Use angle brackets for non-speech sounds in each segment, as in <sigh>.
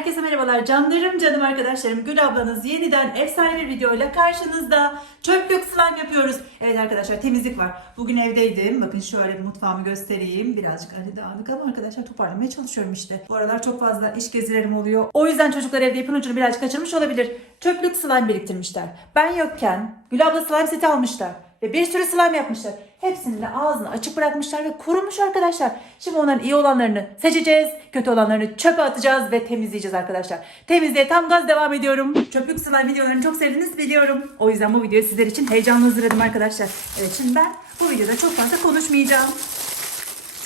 Herkese merhabalar canlarım canım arkadaşlarım Gül ablanız yeniden efsane bir videoyla karşınızda çöplük slime yapıyoruz. Evet arkadaşlar temizlik var. Bugün evdeydim. Bakın şöyle bir mutfağımı göstereyim. Birazcık hani dağınık ama arkadaşlar toparlamaya çalışıyorum işte. Bu aralar çok fazla iş gezilerim oluyor. O yüzden çocuklar evde ipin ucunu birazcık kaçırmış olabilir. Çöplük slime biriktirmişler. Ben yokken Gül abla slime seti almışlar. Ve bir sürü slime yapmışlar. Hepsinin de ağzını açık bırakmışlar ve kurumuş arkadaşlar. Şimdi onların iyi olanlarını seçeceğiz. Kötü olanlarını çöpe atacağız ve temizleyeceğiz arkadaşlar. Temizliğe tam gaz devam ediyorum. Çöplük slime videolarını çok sevdiniz biliyorum. O yüzden bu videoyu sizler için heyecanla hazırladım arkadaşlar. Evet şimdi ben bu videoda çok fazla konuşmayacağım.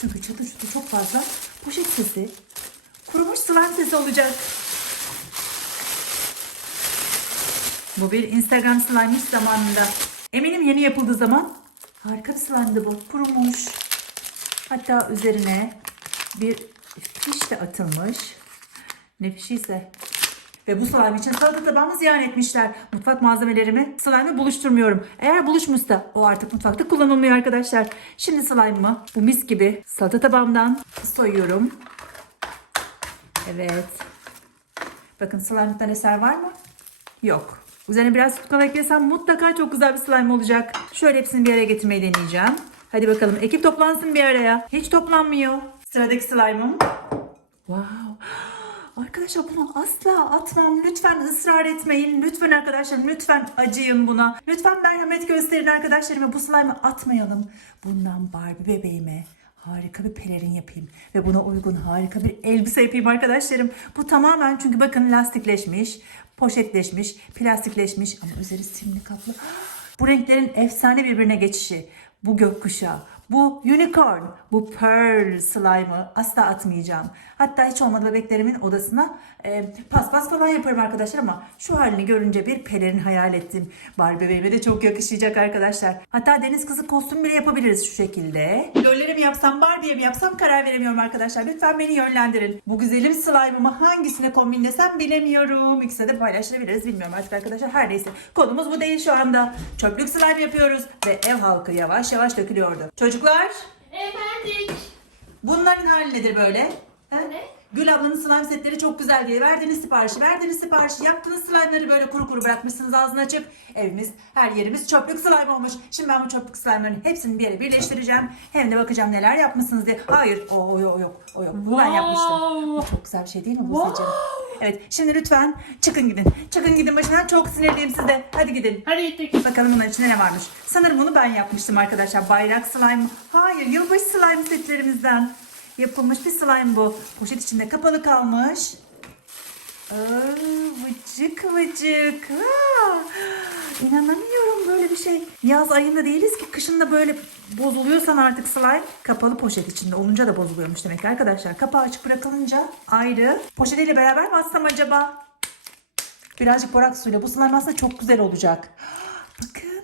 Çünkü çatır çatır çok fazla poşet sesi, kurumuş slime sesi olacak. Bu bir Instagram slime'mış zamanında. Eminim yeni yapıldığı zaman harika bir slime'dı bu. Kurumuş. Hatta üzerine bir fiş de atılmış. Ne fişiyse. Ve bu slime için salata tabağımı ziyan etmişler. Mutfak malzemelerimi slime'ı buluşturmuyorum. Eğer buluşmuşsa o artık mutfakta kullanılmıyor arkadaşlar. Şimdi slime'ımı bu mis gibi salata tabağımdan soyuyorum. Evet. Bakın slime'dan eser var mı? Yok. Üzerine biraz tutkal eklesem mutlaka çok güzel bir slime olacak. Şöyle hepsini bir araya getirmeyi deneyeceğim. Hadi bakalım ekip toplansın bir araya. Hiç toplanmıyor. Sıradaki slime'ım. Wow. Arkadaşlar bunu asla atmam. Lütfen ısrar etmeyin. Lütfen arkadaşlar lütfen acıyın buna. Lütfen merhamet gösterin arkadaşlarıma. Bu slime'ı atmayalım. Bundan Barbie bebeğime harika bir pelerin yapayım. Ve buna uygun harika bir elbise yapayım arkadaşlarım. Bu tamamen çünkü bakın lastikleşmiş, poşetleşmiş, plastikleşmiş ama üzeri simli kaplı. Bu renklerin efsane birbirine geçişi. Bu gökkuşağı, bu unicorn, bu pearl slime'ı asla atmayacağım. Hatta hiç olmadı bebeklerimin odasına e, paspas falan yaparım arkadaşlar ama şu halini görünce bir pelerin hayal ettim. Barbie bebeğime de çok yakışacak arkadaşlar. Hatta deniz kızı kostüm bile yapabiliriz şu şekilde. Lolleri mi yapsam Barbie'ye mi yapsam karar veremiyorum arkadaşlar. Lütfen beni yönlendirin. Bu güzelim slime'ımı hangisine kombinlesem bilemiyorum. İkisine de paylaşabiliriz bilmiyorum artık arkadaşlar. Her neyse konumuz bu değil şu anda. Çöplük slime yapıyoruz ve ev halkı yavaş yavaş dökülüyordu. Çocuklar Efendim. bunların hali nedir böyle? He? Ne? Gül ablanın slime setleri çok güzel diye verdiğiniz siparişi, verdiğiniz siparişi, yaptığınız slime'ları böyle kuru kuru bırakmışsınız ağzını açıp. Evimiz, her yerimiz çöplük slime olmuş. Şimdi ben bu çöplük slime'ların hepsini bir yere birleştireceğim. Hem de bakacağım neler yapmışsınız diye. Hayır, o, o yok, yok, o yok. Bu ben yapmıştım. Bu çok güzel bir şey değil mi bu Wow. Evet, şimdi lütfen çıkın gidin. Çıkın gidin başından çok sinirliyim size. Hadi gidin. Hadi gittik. Bakalım bunun içinde ne varmış. Sanırım bunu ben yapmıştım arkadaşlar. Bayrak slime. Hayır yılbaşı slime setlerimizden yapılmış bir slime bu. Poşet içinde kapalı kalmış. Aa, vıcık vıcık. Aa, inanamıyorum böyle bir şey. Yaz ayında değiliz ki kışın da böyle bozuluyorsan artık slime kapalı poşet içinde olunca da bozuluyormuş demek ki arkadaşlar. Kapağı açık bırakılınca ayrı. Poşetiyle beraber mi atsam acaba? Birazcık borak suyla. Bu slime aslında çok güzel olacak. <gasps> Bakın.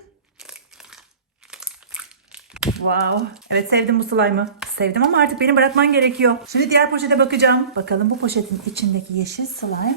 Wow. Evet sevdim bu slime'ı. Sevdim ama artık beni bırakman gerekiyor. Şimdi diğer poşete bakacağım. Bakalım bu poşetin içindeki yeşil slime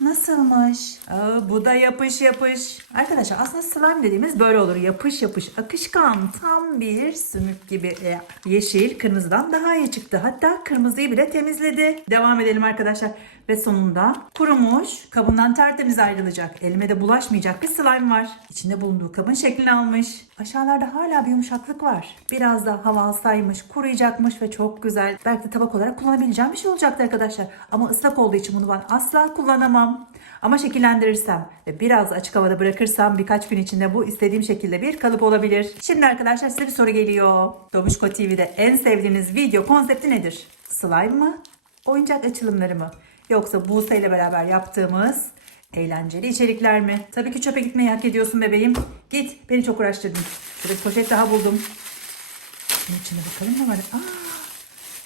nasılmış? Aa, bu da yapış yapış. Arkadaşlar aslında slime dediğimiz böyle olur. Yapış yapış. Akışkan. Tam bir sümük gibi. E, yeşil kırmızıdan daha iyi çıktı. Hatta kırmızıyı bile temizledi. Devam edelim arkadaşlar. Ve sonunda kurumuş, kabından tertemiz ayrılacak, elime de bulaşmayacak bir slime var. İçinde bulunduğu kabın şeklini almış. Aşağılarda hala bir yumuşaklık var. Biraz da hava alsaymış, kuruyacakmış ve çok güzel. Belki de tabak olarak kullanabileceğim bir şey olacaktı arkadaşlar. Ama ıslak olduğu için bunu ben asla kullanamam. Ama şekillendirirsem ve biraz açık havada bırakırsam birkaç gün içinde bu istediğim şekilde bir kalıp olabilir. Şimdi arkadaşlar size bir soru geliyor. Dobuşko TV'de en sevdiğiniz video konsepti nedir? Slime mı? Oyuncak açılımları mı? Yoksa Buse ile beraber yaptığımız eğlenceli içerikler mi? Tabii ki çöpe gitmeyi hak ediyorsun bebeğim. Git. Beni çok uğraştırdın. Şurada bir poşet daha buldum. Bunun içinde bakalım ne var? Aa,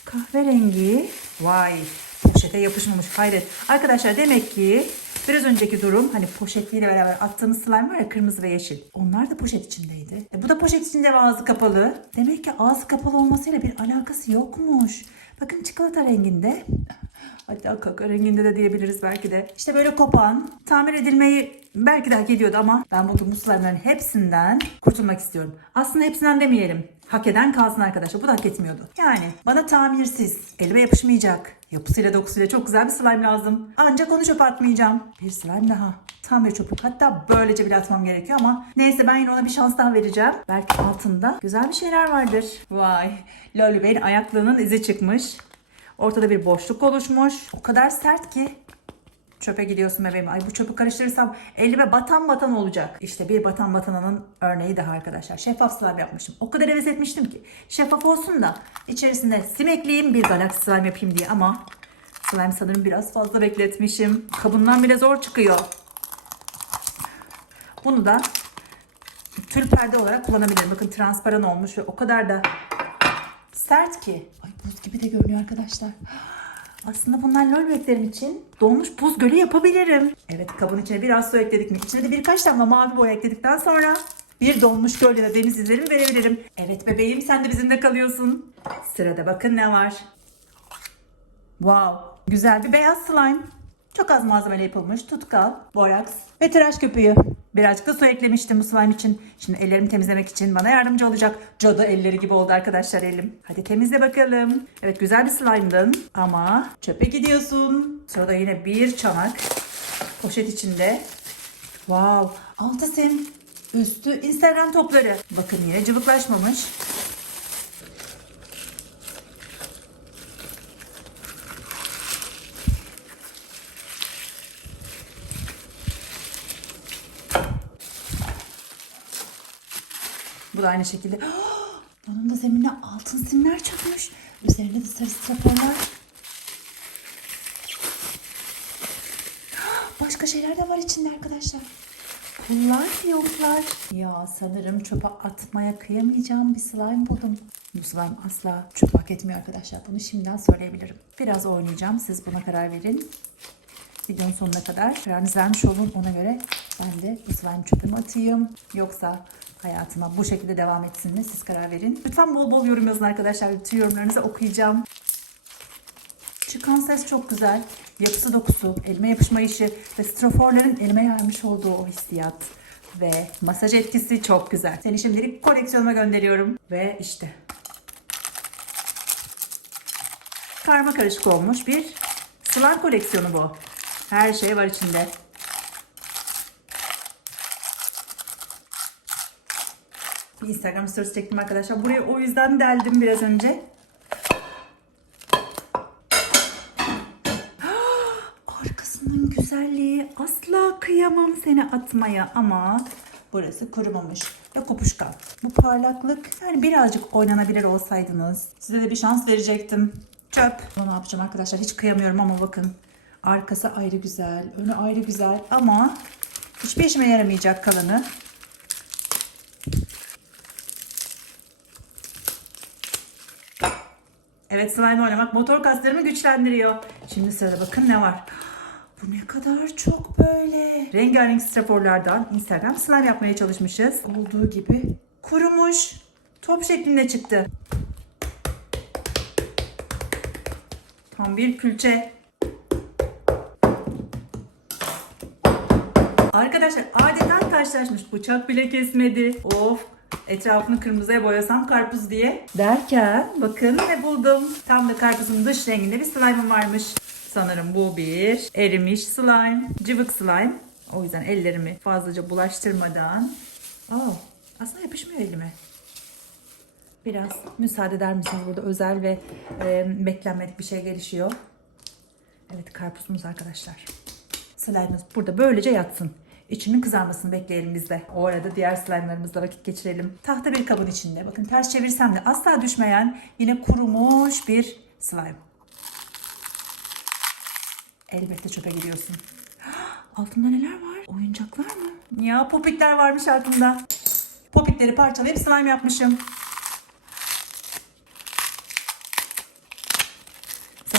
kahverengi. Vay. Poşete yapışmamış. Hayret. Arkadaşlar demek ki biraz önceki durum hani poşetliyle beraber attığımız slime var ya kırmızı ve yeşil. Onlar da poşet içindeydi. E, bu da poşet içinde ve ağzı kapalı. Demek ki ağzı kapalı olmasıyla bir alakası yokmuş. Bakın çikolata renginde. Hatta kaka renginde de diyebiliriz belki de. İşte böyle kopan, tamir edilmeyi belki de hak ediyordu ama ben buldum bu slime'ların hepsinden kurtulmak istiyorum. Aslında hepsinden demeyelim. Hak eden kalsın arkadaşlar. Bu da hak etmiyordu. Yani bana tamirsiz, elime yapışmayacak, Yapısıyla dokusuyla çok güzel bir slime lazım. Ancak onu çöpe atmayacağım. Bir slime daha. Tam bir çöpük. Hatta böylece bile atmam gerekiyor ama neyse ben yine ona bir şans daha vereceğim. Belki altında güzel bir şeyler vardır. Vay. Loli Bey'in ayaklığının izi çıkmış. Ortada bir boşluk oluşmuş. O kadar sert ki Çöpe gidiyorsun bebeğim. Ay bu çöpü karıştırırsam elime batan batan olacak. İşte bir batan batananın örneği daha arkadaşlar. Şeffaf slime yapmışım. O kadar heves etmiştim ki. Şeffaf olsun da içerisinde sim ekleyeyim bir galaksi slime yapayım diye ama slime sanırım biraz fazla bekletmişim. Kabından bile zor çıkıyor. Bunu da tül perde olarak kullanabilirim. Bakın transparan olmuş ve o kadar da sert ki. Ay buz gibi de görünüyor arkadaşlar. Aslında bunlar lol için donmuş buz gölü yapabilirim. Evet kabın içine biraz su ekledik? İçine de birkaç damla mavi boya ekledikten sonra bir donmuş göl ya da deniz izlerimi verebilirim. Evet bebeğim sen de bizimle kalıyorsun. Sırada bakın ne var. Wow. Güzel bir beyaz slime. Çok az malzemeyle yapılmış tutkal, boraks ve tıraş köpüğü. Birazcık da su eklemiştim bu slime için. Şimdi ellerimi temizlemek için bana yardımcı olacak. Cadı elleri gibi oldu arkadaşlar elim. Hadi temizle bakalım. Evet güzel bir slime'dın ama çöpe gidiyorsun. Sırada yine bir çanak. Poşet içinde. Wow. Altı sim. Üstü Instagram topları. Bakın yine cıvıklaşmamış. Bu da aynı şekilde. <gasps> Bunun da zeminine altın simler çakmış. Üzerinde de sarı straforlar. <gasps> Başka şeyler de var içinde arkadaşlar. Pullar, fiyonklar. Ya sanırım çöpe atmaya kıyamayacağım bir slime buldum. Bu slime asla çöp hak etmiyor arkadaşlar. Bunu şimdiden söyleyebilirim. Biraz oynayacağım. Siz buna karar verin. Videonun sonuna kadar kararınızı vermiş olun. Ona göre ben de bu slime çöpümü atayım. Yoksa hayatıma bu şekilde devam etsin mi? Siz karar verin. Lütfen bol bol yorum yazın arkadaşlar. Bütün yorumlarınızı okuyacağım. Çıkan ses çok güzel. Yapısı dokusu, elime yapışma işi ve straforların elime yaymış olduğu o hissiyat ve masaj etkisi çok güzel. Seni şimdilik koleksiyonuma gönderiyorum. Ve işte. Karma karışık olmuş bir slime koleksiyonu bu. Her şey var içinde. Instagram stories çektim arkadaşlar. Burayı o yüzden deldim biraz önce. <gasps> Arkasının güzelliği asla kıyamam seni atmaya ama burası kurumamış ve kopuşkan. Bu parlaklık yani birazcık oynanabilir olsaydınız size de bir şans verecektim. Çöp. Bunu ne yapacağım arkadaşlar hiç kıyamıyorum ama bakın. Arkası ayrı güzel, önü ayrı güzel ama hiçbir işime yaramayacak kalanı. Evet slime oynamak motor kaslarımı güçlendiriyor. Şimdi sırada bakın ne var. Bu ne kadar çok böyle. Rengarenk straforlardan Instagram slime yapmaya çalışmışız. Olduğu gibi kurumuş. Top şeklinde çıktı. Tam bir külçe. Arkadaşlar adeta taşlaşmış. Bıçak bile kesmedi. Of. Etrafını kırmızıya boyasam karpuz diye. Derken bakın ne buldum. Tam da karpuzun dış renginde bir slime'ım varmış. Sanırım bu bir erimiş slime. Cıvık slime. O yüzden ellerimi fazlaca bulaştırmadan. Aa, aslında yapışmıyor elime. Biraz müsaade eder misiniz? Burada özel ve e, beklenmedik bir şey gelişiyor. Evet karpuzumuz arkadaşlar. Slime'ımız burada böylece yatsın. İçinin kızarmasını bekleyelim biz de. O arada diğer slime'larımızla vakit geçirelim. Tahta bir kabın içinde. Bakın ters çevirsem de asla düşmeyen yine kurumuş bir slime. Elbette çöpe gidiyorsun. <gasps> Altında neler var? Oyuncaklar mı? Ya popikler varmış altında. Popikleri parçalayıp slime yapmışım.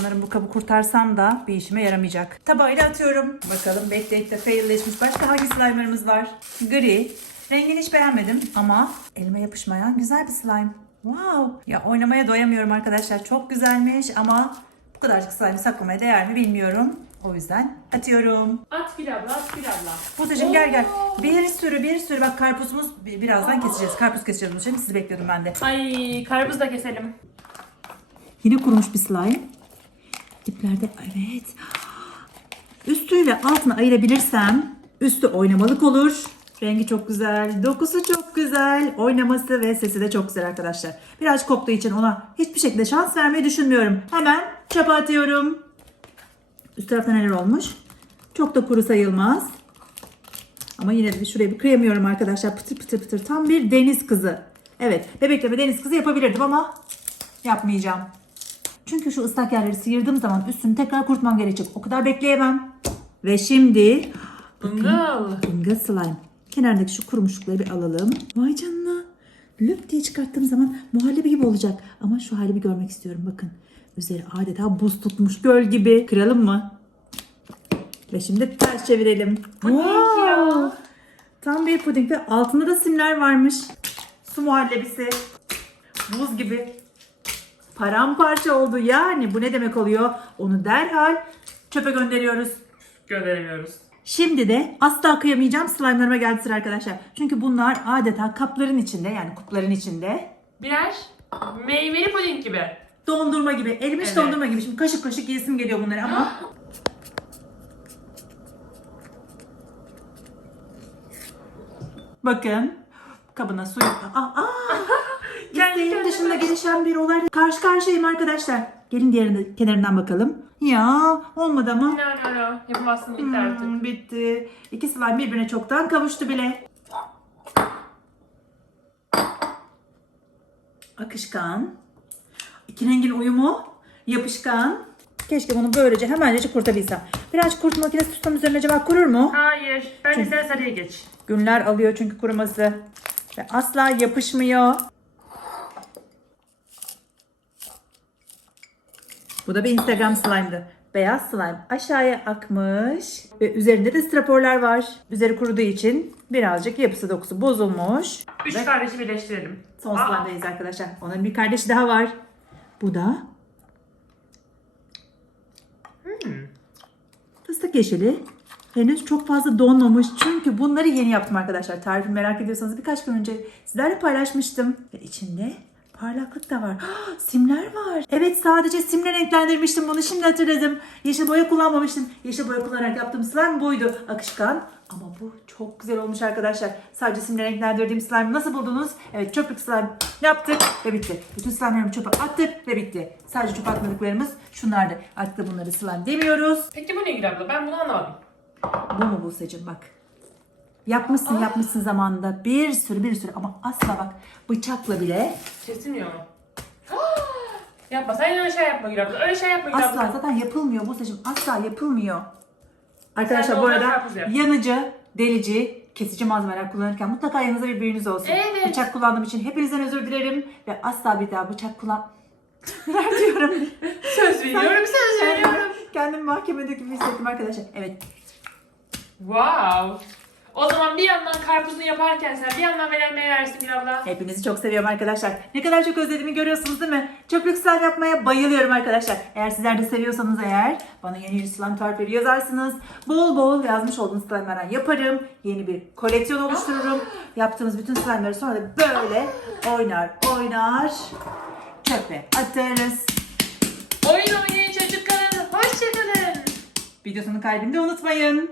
Sanırım bu kabı kurtarsam da bir işime yaramayacak. Tabağıyla atıyorum. Bakalım bekleyip failleşmiş başka hangi slime'larımız var? Gri. Rengini hiç beğenmedim ama elime yapışmayan güzel bir slime. Wow. Ya oynamaya doyamıyorum arkadaşlar. Çok güzelmiş ama bu kadarcık slime saklamaya değer mi bilmiyorum. O yüzden atıyorum. At Gül abla, at Gül abla. Buzacığım gel gel. Bir sürü bir sürü bak karpuzumuz bi- birazdan keseceğiz. Karpuz keseceğiz. Şimdi sizi bekliyordum ben de. Ay karpuz da keselim. Yine kurumuş bir slime. Diplerde evet. Üstüyle altını ayırabilirsem üstü oynamalık olur. Rengi çok güzel, dokusu çok güzel, oynaması ve sesi de çok güzel arkadaşlar. Biraz koptuğu için ona hiçbir şekilde şans vermeyi düşünmüyorum. Hemen çöpe atıyorum. Üst tarafta neler olmuş? Çok da kuru sayılmaz. Ama yine de şuraya bir kıyamıyorum arkadaşlar. Pıtır pıtır pıtır. Tam bir deniz kızı. Evet bebekleme deniz kızı yapabilirdim ama yapmayacağım. Çünkü şu ıslak yerleri sıyırdığım zaman üstünü tekrar kurutmam gerekecek. O kadar bekleyemem. Ve şimdi Bungal. Inga slime. Kenardaki şu kurumuşlukları bir alalım. Vay canına. Löp diye çıkarttığım zaman muhallebi gibi olacak. Ama şu hali bir görmek istiyorum bakın. Üzeri adeta buz tutmuş göl gibi. Kıralım mı? Ve şimdi ters çevirelim. ya. Tam bir puding ve altında da simler varmış. Su muhallebisi. Buz gibi. Paramparça oldu. Yani bu ne demek oluyor? Onu derhal çöpe gönderiyoruz. Gönderemiyoruz. Şimdi de asla kıyamayacağım slime'larıma geldi sıra arkadaşlar. Çünkü bunlar adeta kapların içinde yani kupların içinde Birer meyveli puding gibi. dondurma gibi, erimiş Evet. dondurma gibi. Şimdi kaşık kaşık yesim geliyor bunları ama bakın kabına suyu... Aa, aa, İsteğim dışında gelişen bir olay. Karşı karşıyayım arkadaşlar. Gelin diğerinde, kenarından bakalım. Ya olmadı ama. No no no. Yapamazsın bitti artık. Hmm, bitti. İki slime birbirine çoktan kavuştu bile. Akışkan. İki rengin uyumu. Yapışkan. Keşke bunu böylece hemencecik kurtabilsem. Birazcık kurutma makinesi tutsam üzerine acaba kurur mu? Hayır. Bence sen sarıya geç. Günler alıyor çünkü kuruması. Ve asla yapışmıyor. Bu da bir Instagram slime'dı. Beyaz slime aşağıya akmış ve üzerinde de straporlar var. Üzeri kuruduğu için birazcık yapısı dokusu bozulmuş. Üç Ve kardeşi birleştirelim. son Aa, slime'dayız arkadaşlar. Onun bir kardeşi daha var. Bu da fıstık yeşili. Henüz çok fazla donmamış çünkü bunları yeni yaptım arkadaşlar. Tarifi merak ediyorsanız birkaç gün önce sizlerle paylaşmıştım. Ve içinde parlaklık da var. <gasps> Simler var. Evet sadece simle renklendirmiştim bunu şimdi hatırladım. Yeşil boya kullanmamıştım. Yeşil boya kullanarak yaptığım slime buydu. Akışkan. Ama bu çok güzel olmuş arkadaşlar. Sadece simle renklendirdiğim slime nasıl buldunuz? Evet çöplük slime yaptık ve bitti. Bütün slime'larımı çöpe attık ve bitti. Sadece çöpe atmadıklarımız şunlardı. Artık da bunları slime demiyoruz. Peki bu ne Gül abla? Ben bunu anlamadım. Bu mu Buse'cim bak. Yapmışsın yapmışsın zamanında bir sürü bir sürü ama asla bak bıçakla bile Kesilmiyor mu? <gasps> yapma. Sen öyle şey yapma Gül abla. Öyle şey yapma Gül asla abla. zaten yapılmıyor Buse'cim asla yapılmıyor. Arkadaşlar Sen bu normal arada karpuz yap. yanıcı, delici, kesici malzemeler kullanırken mutlaka yanınızda bir büyüğünüz olsun. Evet. Bıçak kullandığım için hepinizden özür dilerim ve asla bir daha bıçak kullan... <laughs> Neler diyorum? Söz veriyorum. Söz veriyorum. Kendimi mahkemede gibi hissettim arkadaşlar. Evet Wow. O zaman bir yandan karpuzunu yaparken sen bir yandan versin Gül abla. Hepinizi çok seviyorum arkadaşlar. Ne kadar çok özlediğimi görüyorsunuz değil mi? Çöplük slime yapmaya bayılıyorum arkadaşlar. Eğer sizler de seviyorsanız eğer bana yeni bir slime tarifleri yazarsınız. Bol bol yazmış olduğunuz slime'lardan yaparım. Yeni bir koleksiyon oluştururum. Yaptığımız bütün slime'ları sonra da böyle oynar oynar çöpe atarız. Oyun oynayın çocuklar. Hoşçakalın. Videosunu kalbinde unutmayın.